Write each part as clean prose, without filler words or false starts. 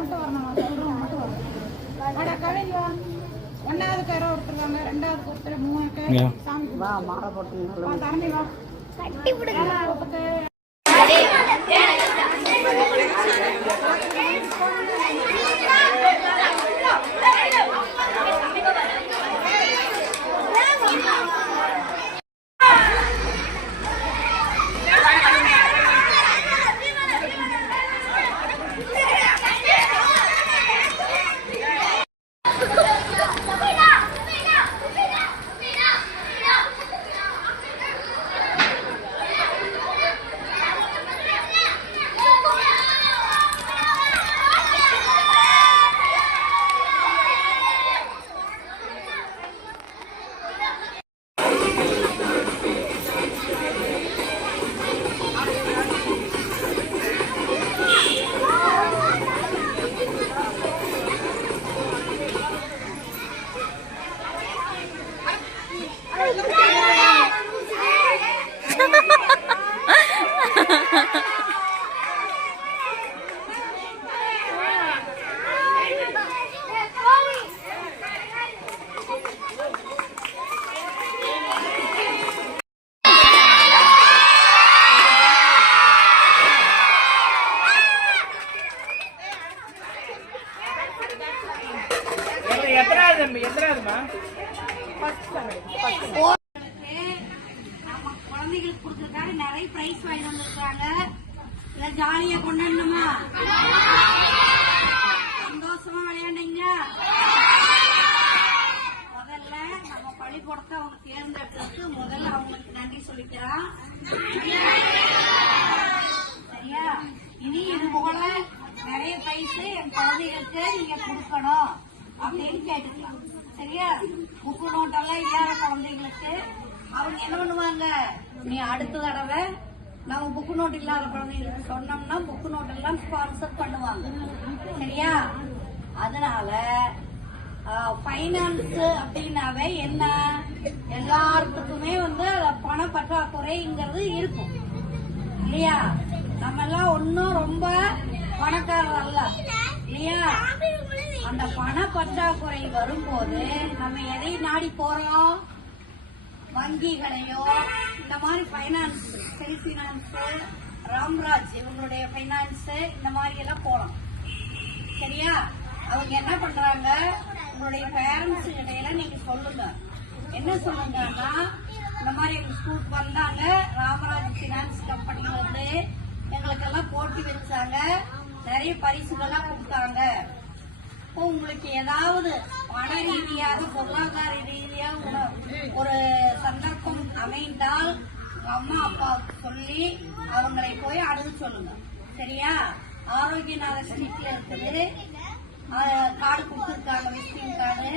மட்டும் வரணும், சொல்றவங்க மட்டும் வரணும். வாடா கவின் வா. ஒன்னாவது பேரை ஒருத்தருவாங்க, ரெண்டாவது ஒருத்தர், மூணு பேர் சாமி வா மாலை போட்டு தரணி வா கட்டி விடுங்க. குழந்தைகளுக்கு கொடுக்கறதுக்காக நிறைய பிரைஸ் வாங்கி வந்திருக்காங்க. ஜாலியா கொண்டாடணுமா, சந்தோஷமா விளையாண்டீங்க. முதல்ல நம்ம பள்ளிக்கூடத்தை அவங்க தேர்ந்தெடுத்ததுக்கு முதல்ல அவங்களுக்கு நன்றி சொல்லிக்கிறோம். சரியா? இனி இது போல நிறைய பிரைஸ் என் குழந்தைகளுக்கு நீங்க கொடுக்கணும் அப்படின்னு கேட்டுக்கலாம். சரியா? புக்கு நோட்டெல்லாம் இல்லாத குழந்தைங்களுக்கு அவங்க என்ன பண்ணுவாங்க, நீ அடுத்த தடவை நம்ம புக்கு நோட் இல்லாத குழந்தைங்களுக்கு சொன்னோம்னா புக்கு நோட் எல்லாம் ஸ்பான்சர் பண்ணுவாங்க. சரியா? அதனால பைனான்ஸ் அப்படின்னாவே என்ன, எல்லாத்துக்குமே பண பற்றாக்குறைங்கிறது இருக்கும் இல்லையா? நம்ம எல்லாம் ஒன்னும் ரொம்ப பணக்காரர் அல்ல இல்லையா? அந்த பண பற்றாக்குறை வரும்போது நம்ம எதை நாடி போறோம், வங்கிகளையோ இந்த மாதிரி பைனான்ஸ், செல்ஃப் பைனான்ஸ், ராம்ராஜ் இவங்களுடைய பைனான்ஸ் இந்த மாதிரி எல்லாம் போறோம். சரியா? அவங்க என்ன பண்றாங்க, உங்களுடைய பேரண்ட்ஸ் கிட்ட நீங்க சொல்லுங்க. என்ன சொல்லுங்கன்னா, இந்த மாதிரி எங்க ஸ்கூலுக்கு வந்தாங்க, ராமராஜ் பைனான்ஸ் கம்பெனில இருந்து எங்களுக்கெல்லாம் போட்டி வச்சாங்க, நிறைய பரிசுகள்லாம் கொடுத்தாங்க. உங்களுக்கு ஏதாவது பண ரீதியாக பொருளாதார ரீதியாக ஒரு சந்தர்ப்பம் அமைந்தால் அம்மா அப்பாவுக்கு சொல்லி அவங்களை போய் அணுக சொல்லுங்க. சரியா? ஆரோக்கியநாத ஸ்ட்ரீட்ல இருக்குது, கார்டு கொடுத்துருக்காங்க, விசிட்டிங் கார்டு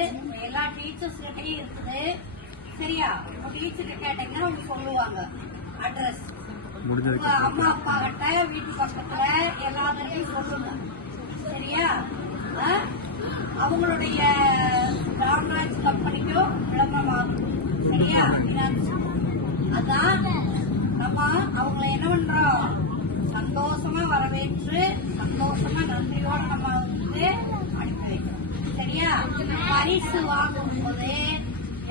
எல்லா டீச்சர்ஸ் கிட்டையும் இருக்குது. சரியா? டீச்சர் கேட்டீங்கன்னா அவங்க சொல்லுவாங்க அட்ரஸ். உங்க அம்மா அப்பா கிட்ட வீட்டு பக்கத்துல எல்லாத்தையும் சொல்லுங்க. சரியா? அவங்களுடைய ராம்ராஜ் கம்பெனிக்கும் விளம்பரமாகும். சரியா? அதான் நம்ம அவங்களை என்ன பண்றோம், சந்தோஷமா வரவேற்று சந்தோஷமா நன்றியோட நம்ம அனுப்பி வைக்கிறோம். சரியா? பரிசு வாங்கும் போது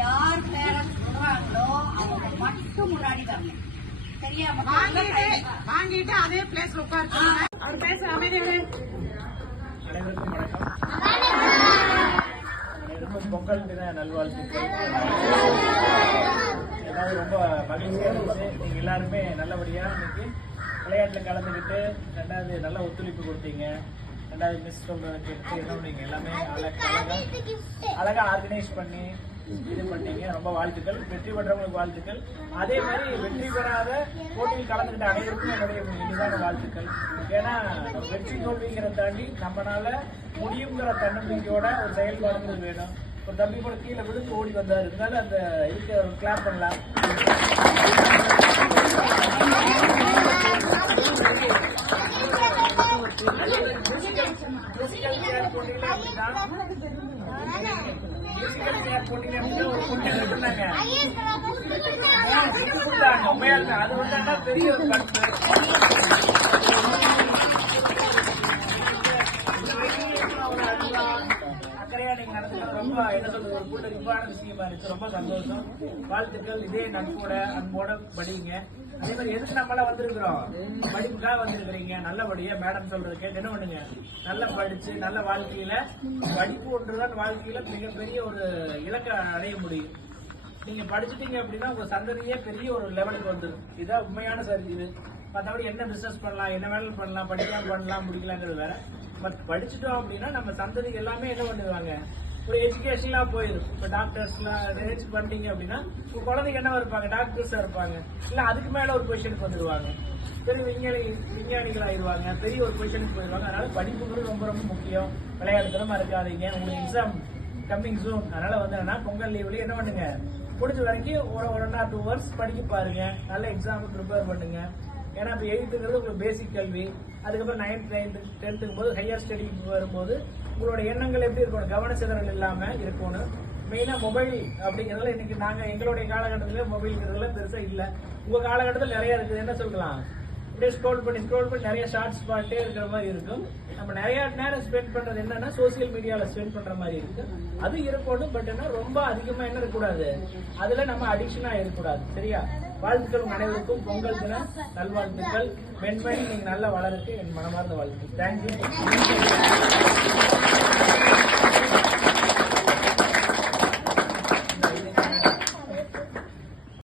யார் பேரை சொல்றாங்களோ அவங்க மட்டும் முன்னாடி வரணும். சரியா? வாங்கிட்டு அதே பிளேஸ் உட்காருங்க. அவர் பேச அமைதியாக. அனைவருக்கும் வணக்கம். பொங்கல் தின நல்வாழ்த்துக்கள். எல்லாரும் ரொம்ப மகிழ்ச்சியா இருந்துச்சு. நீங்க எல்லாருமே நல்லபடியா இன்னைக்கு விளையாட்டுல கலந்துக்கிட்டு ரெண்டாவது நல்ல ஒத்துழைப்பு கொடுத்தீங்க. ரெண்டாவது மிஸ் சொல்றதுக்கு என்ன பண்ணீங்க, எல்லாமே அழகா ஆர்கனைஸ் பண்ணி இது பண்ணீங்க. ரொம்ப வாழ்த்துக்கள். வெற்றி பெற்றவங்களுக்கு வாழ்த்துக்கள். அதே மாதிரி வெற்றி பெறாத போட்டியில் கலந்துக்கிட்ட அனைவருக்கும் என்னுடைய இனிதான வாழ்த்துக்கள். ஏன்னா வெற்றி தோல்விங்கிறத தாண்டி நம்மளால முடியுங்கிற தன்னம்பிக்கையோட ஒரு செயல்பாடுகள் வேணும். ஒரு தம்பி கூட கீழே விழுந்து ஓடி வந்தார், இருந்தாலும் அந்த இதுக்கு கிளாப் பண்ணலாம். அது வந்து பெரிய ஒரு சந்தோஷமா இருக்கு. ரொம்ப சந்தோஷம். வாழ்த்துக்கள். இதே அன்போட படிங்க. அதே மாதிரி எதுக்கு நம்மளாம் வந்திருக்கிறோம்? படிப்புக்காக வந்திருக்கிறீங்க. நல்லபடியா மேடம் சொல்றது கேட்டு என்ன பண்ணுங்க, நல்லா படிச்சு நல்ல வாழ்க்கையில, படிப்பு ஒன்றுதான் வாழ்க்கையில மிகப்பெரிய ஒரு இலக்கை அடைய முடியும். நீங்க படிச்சுட்டீங்க அப்படின்னா உங்க சந்ததியே பெரிய ஒரு லெவலுக்கு வந்துடும். இதான் உண்மையான சரி. இது மற்றபடி என்ன பிசினஸ் பண்ணலாம், என்ன வேலை பண்ணலாம், படிக்கலாம் பண்ணலாம் முடிக்கலாங்கிறது வேற. பட் படிச்சுட்டோம் அப்படின்னா நம்ம சந்ததி எல்லாமே என்ன பண்ணுவாங்க, ஒரு எஜுகேஷனா போயிடும். இப்ப டாக்டர்ஸ்லாம் பண்ணிட்டீங்க அப்படின்னா உங்க குழந்தைங்க என்னவா இருப்பாங்க, டாக்டர்ஸா இருப்பாங்க. இல்ல அதுக்கு மேல ஒரு பொசிஷனுக்கு வந்துருவாங்க, பெரிய விஞ்ஞானிகள் ஆயிடுவாங்க, பெரிய ஒரு பொசிஷனுக்கு போயிடுவாங்க. அதனால படிப்புங்கிறது ரொம்ப ரொம்ப முக்கியம். விளையாடுத்தனமா இருக்காதீங்க. உங்களுக்கு எக்ஸாம் கம்மிங் சூன். அதனால வந்து என்னன்னா பொங்கல் லீவ்லயே என்ன பண்ணுங்க, முடிஞ்ச வரைக்கும் ஒரு 1 or 2 hours படிக்க பாருங்க. நல்ல எக்ஸாமுக்கு ப்ரிப்பேர் பண்ணுங்க. ஏன்னா இப்போ 8ங்கிறது உங்களுக்கு பேசிக் கல்வி. அதுக்கப்புறம் 9th 9th 10th போது ஹையர் ஸ்டடிக்கு வரும்போது உங்களோட எண்ணங்கள் எப்படி இருக்கணும், கவன சிதறல் இல்லாம இருக்கணும். மெயினா மொபைல் அப்படிங்கறதுல இன்னைக்கு நாங்க எங்களுடைய காலகட்டத்துல மொபைல்ங்கிறதுல பெருசா இல்ல. உங்க காலகட்டத்தில் நிறைய இருக்குது. என்ன சொல்லலாம், அப்படியே ஸ்க்ரோல் பண்ணி நிறைய ஷார்ட்ஸ் பாட்டே இருக்கிற மாதிரி இருக்கும். நம்ம நிறைய நேரம் ஸ்பெண்ட் பண்றது என்னன்னா சோசியல் மீடியால ஸ்பெண்ட் பண்ற மாதிரி இருக்கு. அது இருக்கணும். பட் என்ன ரொம்ப அதிகமா என்ன இருக்கக்கூடாது, அதுல நம்ம அடிக்ஷனா இருக்கக்கூடாது. சரியா? வாழ்த்துக்கள் அனைவருக்கும். பொங்கல் தின நல்வாழ்த்துக்கள். மென்மேலும் நீங்க நல்லா வளருக்கு என் மனமார்ந்த வாழ்த்து. தேங்க்யூ.